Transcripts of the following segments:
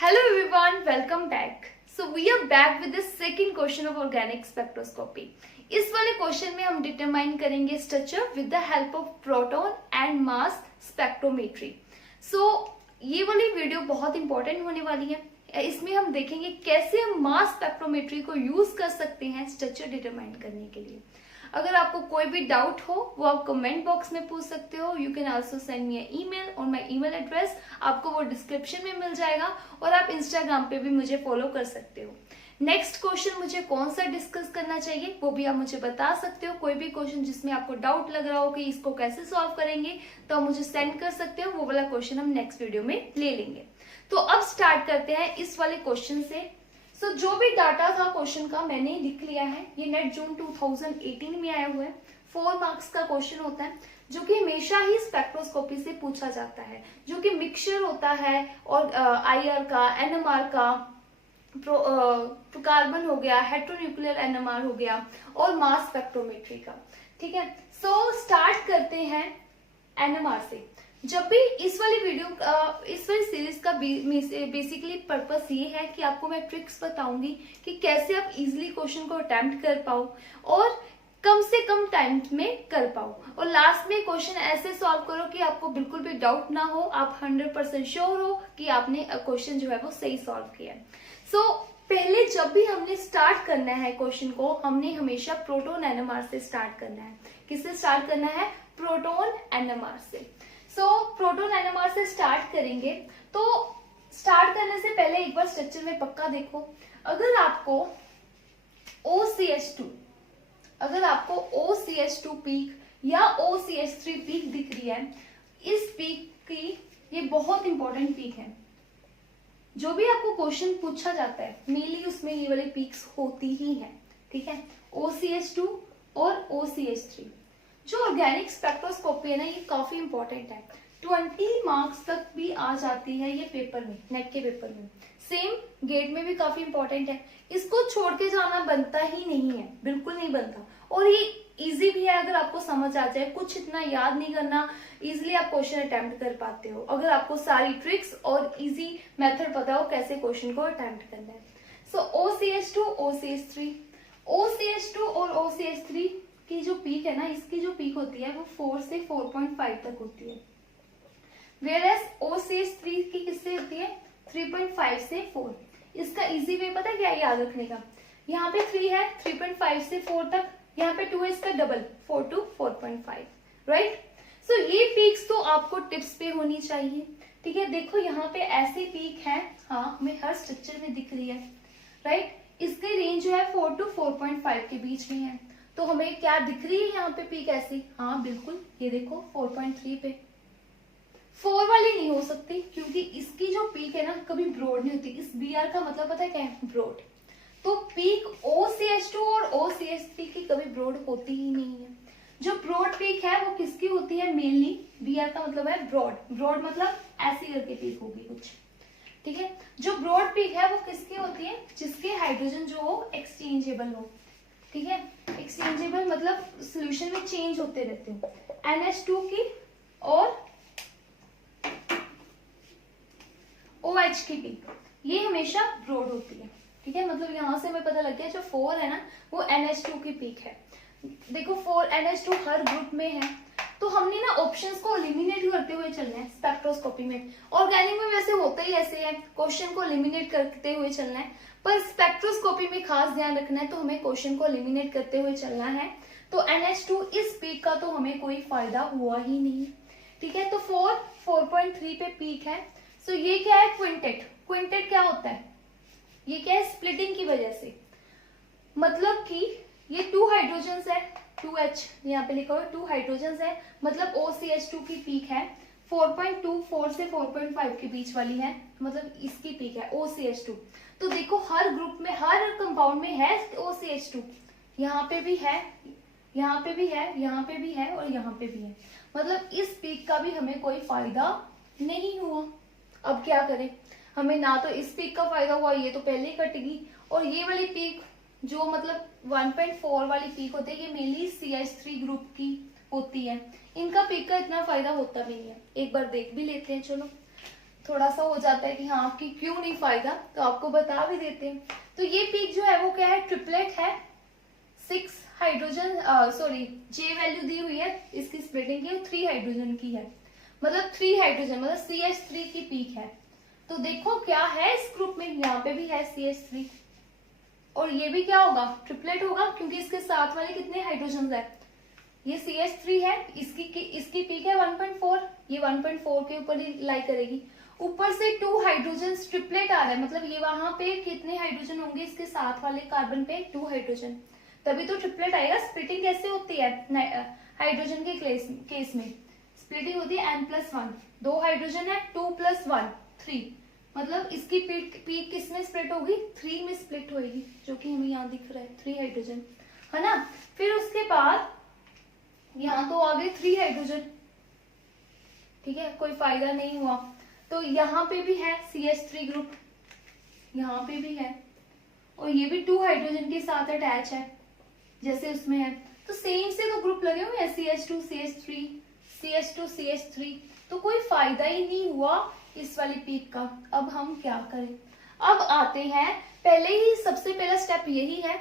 Hello everyone, welcome back. So we are back with the second question of organic spectroscopy. इस वाले question में हम determine करेंगे structure with the help of proton and mass spectrometry. So ये वाली video बहुत important होने वाली है. इसमें हम देखेंगे कैसे हम मास स्पेक्ट्रोमेट्री को यूज कर सकते हैं स्ट्रक्चर डिटरमाइन करने के लिए. अगर आपको कोई भी डाउट हो वो आप कमेंट बॉक्स में पूछ सकते हो. You can also send me a email on my email address. आपको वो डिस्क्रिप्शन में मिल जाएगा और आप इंस्टाग्राम पे भी मुझे फॉलो कर सकते हो. नेक्स्ट क्वेश्चन मुझे कौन सा डिस्कस करना चाहिए वो भी आप मुझे बता सकते हो. कोई भी क्वेश्चन जिसमें आपको डाउट लग रहा हो कि इसको कैसे सॉल्व करेंगे तो आप मुझे सेंड कर सकते हो. वो वाला क्वेश्चन हम नेक्स्ट वीडियो में ले लेंगे. तो अब स्टार्ट करते हैं इस वाले क्वेश्चन से. सो जो भी डाटा था क्वेश्चन का मैंने लिख लिया है. ये नेट जून 2018 में आया हुआ है. 4 मार्क्स का क्वेश्चन होता है जो कि हमेशा ही स्पेक्ट्रोस्कोपी से पूछा जाता है, जो कि मिक्सचर होता है और आईआर का, एनएमआर का, कार्बन हो गया, हेट्रोन्यूक्लियर एनएमआर हो गया और मास स्पेक्ट्रोमेट्री का. ठीक है, सो स्टार्ट करते हैं एनएमआर से. जब भी इस वाली सीरीज का बेसिकली पर्पस ये है कि आपको मैं ट्रिक्स बताऊंगी कि कैसे आप इजीली क्वेश्चन को अटेम्प्ट कर पाओ और कम से कम टाइम में कर पाओ. और लास्ट में क्वेश्चन ऐसे सॉल्व करो कि आपको बिल्कुल भी डाउट ना हो, आप 100% श्योर हो कि आपने क्वेश्चन जो है वो सही सॉल्व किया है. सो पहले जब भी हमने स्टार्ट करना है क्वेश्चन को, हमने हमेशा प्रोटॉन एनएमआर से स्टार्ट करना है. किससे स्टार्ट करना है? प्रोटॉन एनएमआर से. सो प्रोटॉन एनएमआर से स्टार्ट करेंगे. तो स्टार्ट करने से पहले एक बार स्ट्रक्चर में पक्का देखो. अगर आपको OCH2 पीक या OCH3 पीक दिख रही है, इस पीक की ये बहुत इंपॉर्टेंट पीक है. जो भी आपको क्वेश्चन पूछा जाता है मेनली उसमें ये वाले पीक्स होती ही है. ठीक है, OCH2 और OCH3. जो ऑर्गेनिक स्पेक्ट्रोस्कोपी है ना, ये काफी इंपॉर्टेंट है. 20 मार्क्स तक भी आ जाती है ये पेपर में, नेट के पेपर में. सेम गेट में भी काफी इंपॉर्टेंट है. इसको छोड़ के जाना बनता ही नहीं है, बिल्कुल नहीं बनता. और ये इजी भी है अगर आपको समझ आ जाए. कुछ इतना याद नहीं करना, इजिली आप क्वेश्चन अटेम्प्ट कर पाते हो अगर आपको सारी ट्रिक्स और इजी मेथड पता हो कैसे क्वेश्चन को अटेम्प्ट करना है. सो OCH2, OCH3. OCH2 और OCH3 की जो पीक है ना, इसकी जो पीक होती है वो 4 से 4.5 तक होती है. Whereas OCH3 की किससे होती है? 3.5 से 4. इसका इजी वे पता है क्या है याद रखने का? यहाँ पे 3 है, 3.5 से 4 तक. यहाँ पे 2 है, इसका डबल 4 to 4.5. राइट. सो ये पीक्स तो आपको टिप्स पे होनी चाहिए. ठीक है, देखो यहाँ पे ऐसी पीक है, हाँ हमें हर स्ट्रक्चर में दिख रही है. राइट, इसकी रेंज जो है 4 to 4.5 के बीच में है. तो हमें क्या दिख रही है यहाँ पे पीक ऐसी? हाँ बिल्कुल, ये देखो 4.3 पे. 4 वाली नहीं हो सकती क्योंकि इसकी जो पीक है ना कभी ब्रॉड नहीं होती. इस BR का मतलब पता है क्या है? ब्रॉड. तो पीक OCH2 और OCH3 की कभी ब्रॉड होती ही नहीं है. जो ब्रॉड पीक है वो किसकी होती है? मेनली BR का मतलब है ब्रॉड. ब्रॉड मतलब ऐसी करके पीक होगी कुछ. ठीक है, जो ब्रॉड पीक है वो किसकी होती है? जिसके हाइड्रोजन जो हो एक्सचेंजेबल हो. ठीक है, एक्सचेंजेबल मतलब सोल्यूशन में चेंज होते रहते हो. NH2 की और OH की पीक ये हमेशा ब्रॉड होती है. ठीक है, मतलब यहां से हमें पता लग गया जो 4 है ना वो NH2 की पीक है. देखो 4 NH2 हर ग्रुप में है. तो हमने ना ऑप्शंस को एलिमिनेट करते हुए चलना है स्पेक्ट्रोस्कोपी में. ऑर्गेनिक में वैसे होता ही ऐसे है, क्वेश्चन को एलिमिनेट करते हुए चलना है. पर स्पेक्ट्रोस्कोपी में खास ध्यान रखना है, तो हमें क्वेश्चन को एलिमिनेट करते हुए चलना है. तो NH2 इस पीक का तो हमें कोई फायदा हुआ ही नहीं. ठीक है, तो 4.3 पे पीक है. सो ये क्या है? क्विंटेट. क्विंटेट क्या होता है? ये क्या है? स्प्लिटिंग की वजह से. मतलब कि ये 2 हाइड्रोजन है, 2H यहाँ पे लिखा हुआ है, 2 हाइड्रोजन है, मतलब OCH2 की पीक है 4.24 से 4.5 के बीच वाली है, मतलब इसकी पीक है OCH2. तो देखो हर ग्रुप में, हर कंपाउंड में है OCH2. यहाँ पे भी है, यहाँ पे भी है, यहाँ पे भी है और यहाँ पे भी है. मतलब इस पीक का भी हमें कोई फायदा नहीं हुआ. अब क्या करें? हमें ना तो इस पीक का फायदा हुआ, ये तो पहले ही कटेगी. और ये वाली पीक जो मतलब 1.4 वाली पीक होती है, ये मेनली CH3 ग्रुप की होती है. इनका पीक का इतना फायदा होता भी नहीं है. एक बार देख भी लेते हैं. चलो थोड़ा सा हो जाता है कि हाँ आपकी क्यों नहीं फायदा, तो आपको बता भी देते हैं। तो ये पीक जो है वो क्या है, ट्रिपलेट है, 6 हाइड्रोजन सॉरी जे वैल्यू दी हुई है, इसकी स्प्लिटिंग की 3 हाइड्रोजन की है, मतलब 3 हाइड्रोजन मतलब CH3 की पीक है। तो देखो क्या है इस ग्रुप में, यहाँ पे भी है CH3 और ये भी क्या होगा, ट्रिपलेट होगा, क्योंकि इसके साथ वाले कितने हाइड्रोजन है, ये CH3 है, इसकी पीक है 1.4, ये 1.4 के ऊपर ही लाई करेगी। ऊपर से 2 हाइड्रोजन ट्रिपलेट आ रहा है, मतलब ये वहां पे कितने हाइड्रोजन होंगे, इसके साथ वाले कार्बन पे 2 हाइड्रोजन, तभी तो ट्रिपलेट आएगा। स्प्लिटिंग कैसे होती है हाइड्रोजन के केस में, स्प्लिटिंग होती है n+1, 2 हाइड्रोजन है, 2 + 1 3, मतलब इसकी पीक किस में स्प्लिट होगी, 3 में स्प्लिट होगी, जो कि हमें यहाँ दिख रहा है 3 हाइड्रोजन, है ना। फिर उसके बाद यहाँ तो आ गए 3 हाइड्रोजन, ठीक है, कोई फायदा नहीं हुआ। तो यहाँ पे भी है CH3 ग्रुप, यहाँ पे भी है, और ये भी 2 हाइड्रोजन के साथ अटैच है जैसे उसमें है। तो सेम से तो ग्रुप लगे हुए हैं, CH2 CH3 CH2 CH3, तो कोई फायदा ही नहीं हुआ इस वाली पीक का। अब हम क्या करें, अब आते हैं, पहले ही सबसे पहला स्टेप यही है,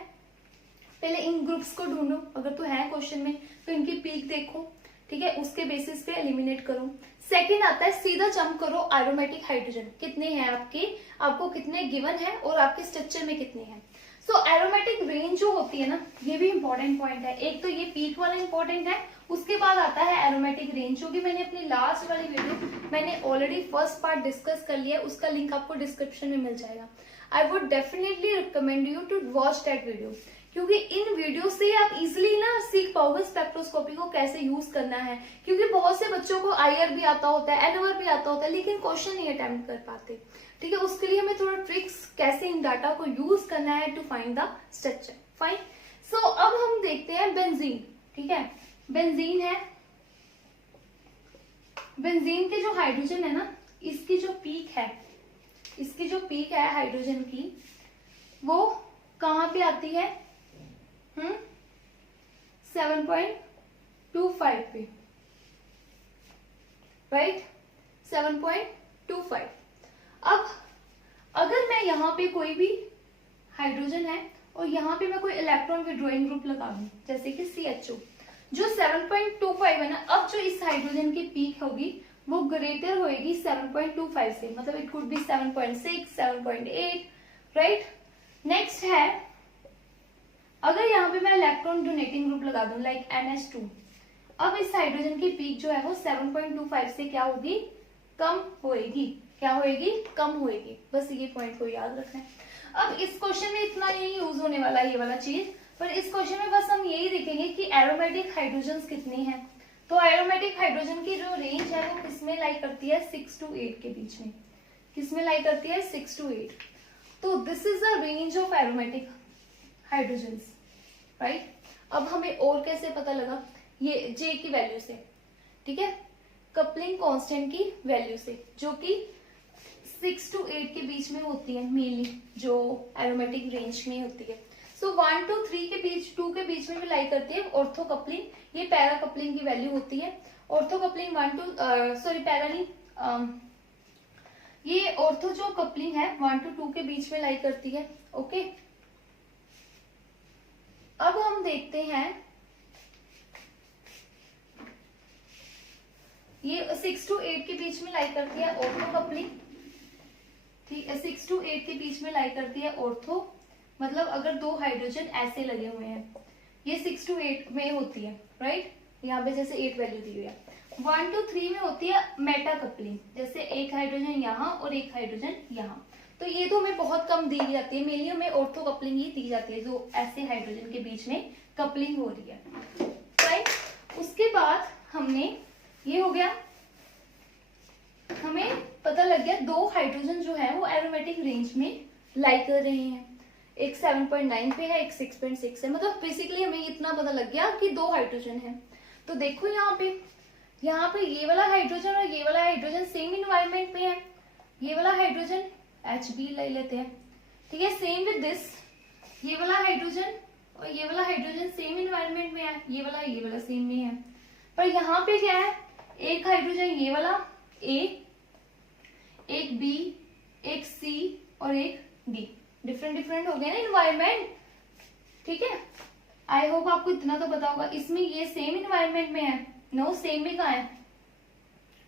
पहले इन ग्रुप्स को ढूंढो, अगर तो है क्वेश्चन में तो इनकी पीक देखो, ठीक है, उसके बेसिस पे एलिमिनेट करो। सेकंड आता है सीधा जंप करो एरोमेटिक हाइड्रोजन, कितने हैं आपके, आपको कितने गिवन है और आपके स्ट्रक्चर में कितने हैं। सो एरोमेटिक रेंज जो होती है ना, ये भी इंपॉर्टेंट पॉइंट है, एक तो ये पीक वाला इंपॉर्टेंट है, उसके बाद आता है एरोमेटिक रेंज, जो कि मैंने अपनी लास्ट वाली वीडियो मैंने ऑलरेडी फर्स्ट पार्ट डिस्कस कर लिया है, उसका लिंक आपको डिस्क्रिप्शन में मिल जाएगा। I would definitely recommend you to watch that video, क्योंकि इन वीडियो से आप इजिली ना सीख पाओगे स्पेक्ट्रोस्कोपी को कैसे यूज करना है, क्योंकि बहुत से बच्चों को IR भी आता होता है, NMR भी आता होता है, लेकिन क्वेश्चन नहीं अटेम्प्ट कर पाते, ठीक है। उसके लिए हमें थोड़ा ट्रिक्स कैसे इन डाटा को यूज करना है to find the structure, fine. So अब हम देखते हैं बेंजीन, ठीक है, बेंजीन है, बेंजीन के जो हाइड्रोजन है ना, इसकी जो पीक है, इसकी जो पीक है हाइड्रोजन की, वो कहां पे आती है, 7.25 पे, राइट, 7.25। अब अगर मैं यहाँ पे कोई भी हाइड्रोजन है और यहाँ पे मैं कोई इलेक्ट्रॉन विड्रॉइंग ग्रुप लगा दूं, जैसे कि CHO, जो 7.25 है ना, अब जो इस हाइड्रोजन की पीक होगी वो ग्रेटर होगी 7.25 से, मतलब it could be 7.6 7.8, right. Next है, अगर यहाँ पे मैं इलेक्ट्रॉन डोनेटिंग ग्रुप लगा दूं लाइक NH2, अब इस हाइड्रोजन की पीक जो है वो 7.25 से क्या होगी, कम होएगी, क्या होएगी, कम होएगी, बस ये पॉइंट को याद रखना है। अब इस क्वेश्चन में इतना नहीं यूज होने वाला ये वाला चीज, पर इस क्वेश्चन में बस हम यही देखेंगे कि एरोमेटिक हाइड्रोजन कितने हैं। तो एरोमेटिक हाइड्रोजन की जो रेंज है वो किसमें लाई करती है, 6 to 8 के बीच में, किसमें लाई करती है, 6 to 8। तो this is the range of aromatic hydrogens, right. अब हमें और कैसे पता लगा, ये J की वैल्यू से, ठीक है, कपलिंग कांस्टेंट की वैल्यू से, जो कि 6 to 8 के बीच में होती है मेनली, जो एरोमेटिक रेंज में होती है। सो 1 to 3 के बीच, 2 के बीच में भी लाई करती है ऑर्थो कपलिंग, ये पैरा कपलिंग की वैल्यू होती है। Ortho coupling 1 to sorry para नहीं, ये ऑर्थो जो कपलिंग है 1 to 2 के बीच में लाई करती है, ओके। अब हम देखते हैं, ये 6 to 8 के बीच में लाई करती है ऑर्थो कपलिंग, ठीक है, 6 to 8 के बीच में लाई करती है ऑर्थो, मतलब अगर 2 हाइड्रोजन ऐसे लगे हुए हैं, ये 6 to 8 में होती है, राइट, यहाँ पे जैसे 8 वैल्यू दी हुई है। 1 to 3 में होती है मेटा कपलिंग, जैसे एक हाइड्रोजन यहाँ और एक हाइड्रोजन यहाँ, तो ये तो हमें बहुत कम दी जाती है, मेनली हमें ऑर्थो कपलिंग ही दी जाती है, जो ऐसे हाइड्रोजन के बीच में कपलिंग हो रही है, राइट। उसके बाद हमने, ये हो गया, हमें पता लग गया 2 हाइड्रोजन जो है वो एरोमेटिक रेंज में लाई कर रहे हैं, एक 7.9 पे है, एक 6.6 है, मतलब बेसिकली हमें इतना पता लग गया कि 2 हाइड्रोजन है। तो देखो यहाँ पे ये वाला हाइड्रोजन और ये वाला हाइड्रोजन सेम इन्वायरमेंट में है, ये वाला हाइड्रोजन HB ले लेते हैं, ठीक है, सेम विद दिस, ये वाला हाइड्रोजन और ये वाला हाइड्रोजन सेम इन्वायरमेंट में है, ये वाला सेम में है, पर यहाँ पे क्या है, एक हाइड्रोजन ये वाला A, एक बी, एक सी और एक डी। डिफरेंट डिफरेंट हो गया ना इन्वायरमेंट, ठीक है। आई होप आपको इतना तो पता होगा। इसमें ये सेम इन्वायरमेंट में है? नो, सेम में कहाँ है,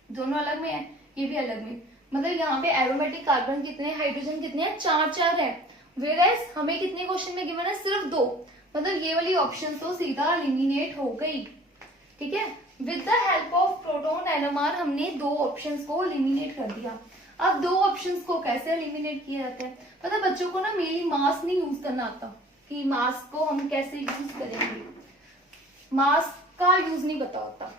दोनों अलग में है, ये भी अलग में। मतलब यहाँ पे एरोमेटिक कार्बन कितने, हाइड्रोजन कितने हैं, 4 है। वेयरएज हमें कितने क्वेश्चन में गिवन है, सिर्फ 2। मतलब ये वाली ऑप्शन तो सीधा एलिमिनेट हो गई, ठीक है। With the help of proton NMR हमने 2 ऑप्शंस को एलिमिनेट कर दिया। अब 2 ऑप्शंस को कैसे एलिमिनेट किया जाता है, मतलब बच्चों को ना मेनली मास नहीं यूज करना आता कि मास को हम कैसे यूज करेंगे, मास का यूज नहीं पता होता,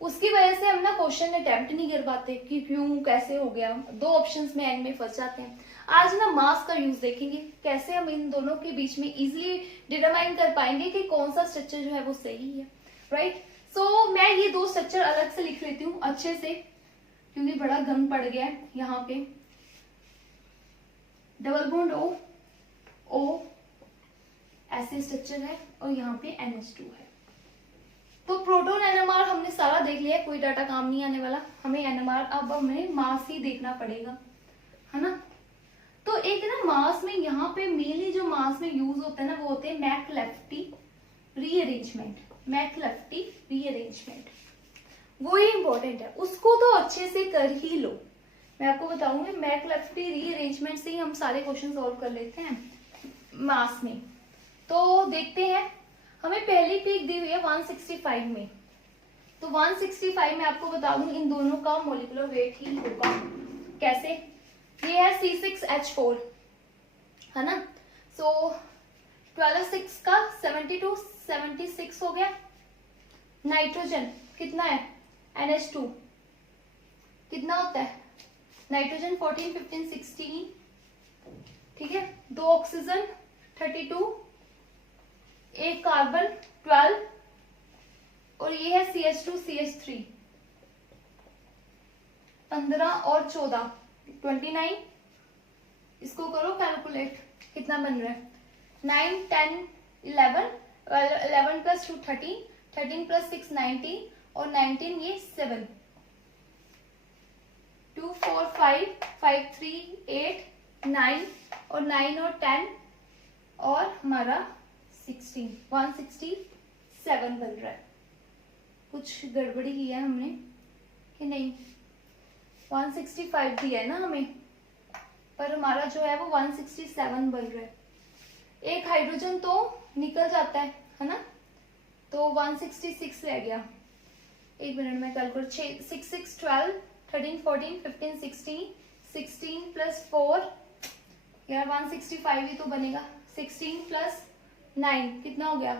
उसकी वजह से हम ना क्वेश्चन अटेम्प्ट नहीं कर पाते कि क्यों कैसे हो गया, 2 ऑप्शंस में एंड में फंस जाते हैं। आज ना मास का यूज देखेंगे, कैसे हम इन दोनों के बीच में इजीली डिटरमाइन कर पाएंगे कि कौन सा स्ट्रक्चर जो है वो सही है, राइट। सो मैं ये 2 स्ट्रक्चर अलग से लिख लेती हूँ अच्छे से, क्योंकि बड़ा गंद पड़ गया है यहाँ पे। डबल बॉन्ड O, O ऐसे स्ट्रक्चर है और यहाँ पे NH2 है। तो प्रोटॉन एनएमआर हमने सारा देख लिया, कोई डाटा काम नहीं आने वाला हमें एनएमआर, अब हमें मास ही देखना पड़ेगा, है ना। तो एक ना मास में यहाँ पे मेनली जो मास में यूज होता है ना वो होते हैं मैकलेफ्टी रीअरेंजमेंट, मैकलेफ्टी रीअरेंजमेंट, वो ही इंपॉर्टेंट है, उसको तो अच्छे से कर ही लो। मैं आपको बताऊंगी मैकलेफ्टी रीअरेंजमेंट से ही हम सारे क्वेश्चन सॉल्व कर लेते हैं मास में। तो देखते हैं, हमें पहली पीक दी हुई है 165 में, तो 165 में आपको बता दूं इन दोनों का मोलिकुलर वेट ही होगा। कैसे, ये है C6H4, है ना। सो 12 का 72 76 हो गया। नाइट्रोजन कितना है, NH2 कितना होता है, नाइट्रोजन 14 15 16, ठीक है। 2 ऑक्सीजन 32, एक कार्बन 12 और ये है CH2 CH3 15 और 14 29। इसको करो कैलकुलेट कितना बन रहा है, 9 10 11 11 प्लस 2 13 13 प्लस 6 19 और 19 ये 7 2 4 5 5 3 8 9 और 9 और 10 और हमारा 16 167 बन रहा है। कुछ गड़बड़ी की है हमने कि नहीं, 165 दिया है ना हमें, पर हमारा जो है वो 167 बन रहा है। एक हाइड्रोजन तो निकल जाता है ना, तो 166 रह गया। एक मिनट में कैलकुलेट, 6 6 12 13 14 15 16 16 प्लस 4 यार 165 ही तो बनेगा, 16 प्लस 9 कितना हो गया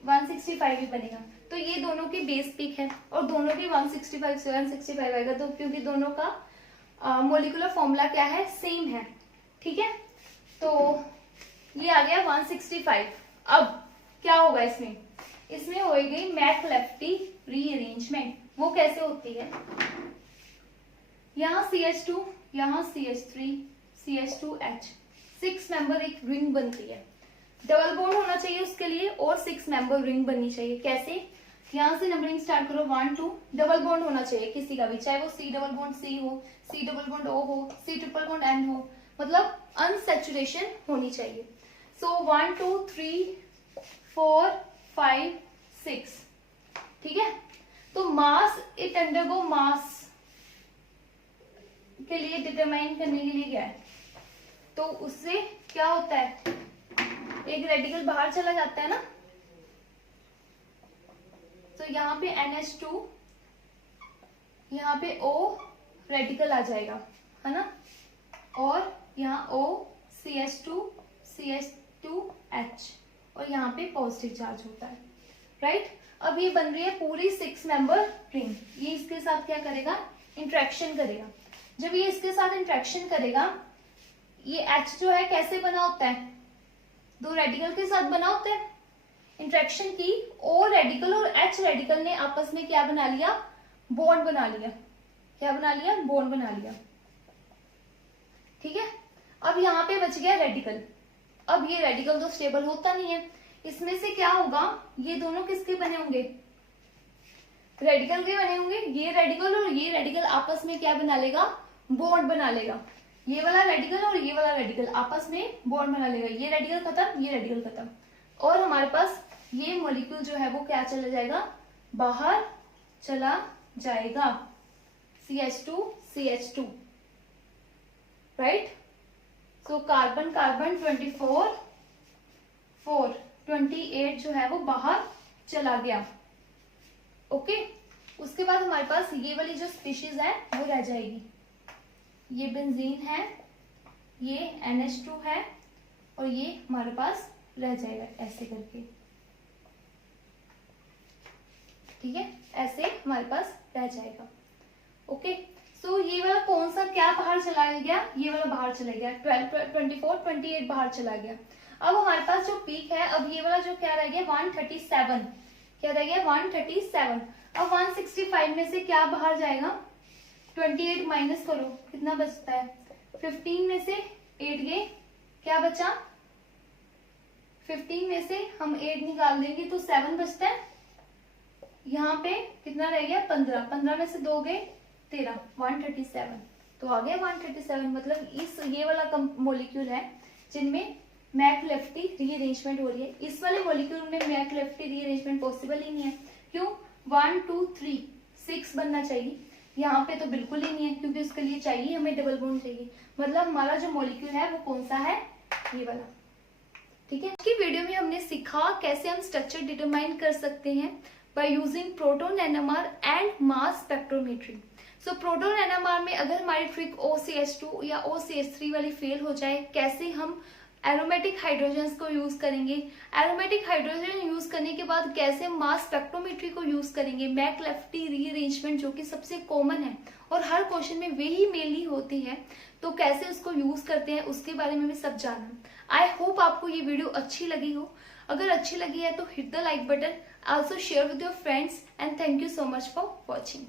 165 ही बनेगा। तो ये दोनों की बेस पिक है और दोनों की 165 से 165 आएगा, तो क्योंकि दोनों का मोलिकुलर फॉर्मूला क्या है, सेम है, ठीक है। तो ये आ गया 165। अब क्या होगा इसमें, इसमें होगी मैकलेफ्टी रीअरेंजमेंट। वो कैसे होती है, यहाँ CH2 यहाँ CH3 CH2H 6 मेंबर एक रिंग बनती है, डबल बॉन्ड होना चाहिए उसके लिए और 6 मेंबर रिंग बननी चाहिए। कैसे, यहाँ से नंबरिंग स्टार्ट करो 1 2, डबल बॉन्ड होना चाहिए किसी का भी, चाहे वो C डबल बॉन्ड C हो, C डबल बॉन्ड O हो, C ट्रिपल बॉन्ड N हो, मतलब अनसैचुरेशन होनी चाहिए। सो 1 2 3 4 5 6, ठीक है। तो मास इट अंडरगो मास के लिए डिटरमाइन करने के लिए क्या है, तो उससे क्या होता है, एक रेडिकल बाहर चला जाता है ना, तो यहाँ पे NH2 यहाँ पे O रेडिकल आ जाएगा, है ना, और यहाँ O CH2 CH2H और यहाँ पे पॉजिटिव चार्ज होता है, राइट। अब ये बन रही है पूरी 6 मेंबर रिंग, ये इसके साथ क्या करेगा, इंट्रैक्शन करेगा। जब ये इसके साथ इंट्रैक्शन करेगा, ये H जो है कैसे बना होता है, 2 रेडिकल के साथ बना होता है। इंट्रैक्शन की O रेडिकल और H रेडिकल ने आपस में क्या बना लिया, बॉन्ड बना लिया। क्या बना लिया, बॉन्ड बना लिया, ठीक है। अब यहाँ पे बच गया रेडिकल। अब ये रेडिकल तो स्टेबल होता नहीं है, इसमें से क्या होगा, ये दोनों किसके बने होंगे, रेडिकल भी बने होंगे, ये रेडिकल और ये रेडिकल आपस में क्या बना लेगा, बॉन्ड बना लेगा। ये वाला रेडिकल और ये वाला रेडिकल आपस में बॉन्ड बना लेगा, ये रेडिकल खत्म, ये रेडिकल खत्म, और हमारे पास ये मॉलिक्यूल जो है वो क्या चला जाएगा, बाहर चला जाएगा, CH2 CH2, right. So carbon carbon 24 4 28 जो है वो बाहर चला गया। ओके, उसके बाद हमारे पास ये वाली जो स्पीशीज है वो रह जाएगी, ये बेंजीन है, ये NH2 है, और ये हमारे पास रह जाएगा ऐसे करके, ठीक है, ऐसे हमारे पास रह जाएगा। ओके, सो ये वाला कौन सा क्या बाहर चला गया, ये वाला बाहर चला गया, 24 28 बाहर चला गया। अब हमारे पास जो पीक है, अब ये वाला जो क्या रह गया 137, क्या रह गया 137। अब 165 में से क्या बाहर जाएगा, 28 माइनस करो कितना बचता है, 15 में से 8 गए, क्या बचा, 15 में से हम 8 निकाल देंगे तो 7 बचता है, यहाँ पे कितना रह गया 15, 15 में से 2 गए 13, 137, तो आ गया 137। मतलब इस ये वाला मॉलिक्यूल है जिनमें मैक लेफ्टी रीअरेंजमेंट हो रही है, इस वाले मॉलिक्यूल में मैक लेफ्टी रीअरेंजमेंट पॉसिबल ही नहीं है, क्यों, 1 2 3 6 बनना चाहिए, यहाँ पे तो बिल्कुल ही नहीं है, क्योंकि उसके लिए चाहिए हमें डबल बॉन्ड चाहिए। मतलब हमारा जो मॉलिक्यूल है वो कौन सा है, ये वाला, ठीक है। की वीडियो में हमने सीखा कैसे हम स्ट्रक्चर डिटरमाइन कर सकते हैं by using proton NMR and mass spectrometry. So proton NMR में अगर हमारी ट्रिक OCH2 या OCH3 वाली फेल हो जाए, कैसे हम एरोमेटिक हाइड्रोजन को यूज करेंगे, एरोमेटिक हाइड्रोजन यूज करने के बाद कैसे मास स्पेक्ट्रोमेट्री को यूज करेंगे, मैक लेफ्टी रीअरेंजमेंट जो कि सबसे कॉमन है और हर क्वेश्चन में वही मेनली होती है, तो कैसे उसको यूज करते हैं उसके बारे में भी सब जाना। आई होप आपको ये वीडियो अच्छी लगी हो, अगर अच्छी लगी है तो hit the like button, also share with your friends, and thank you so much for watching.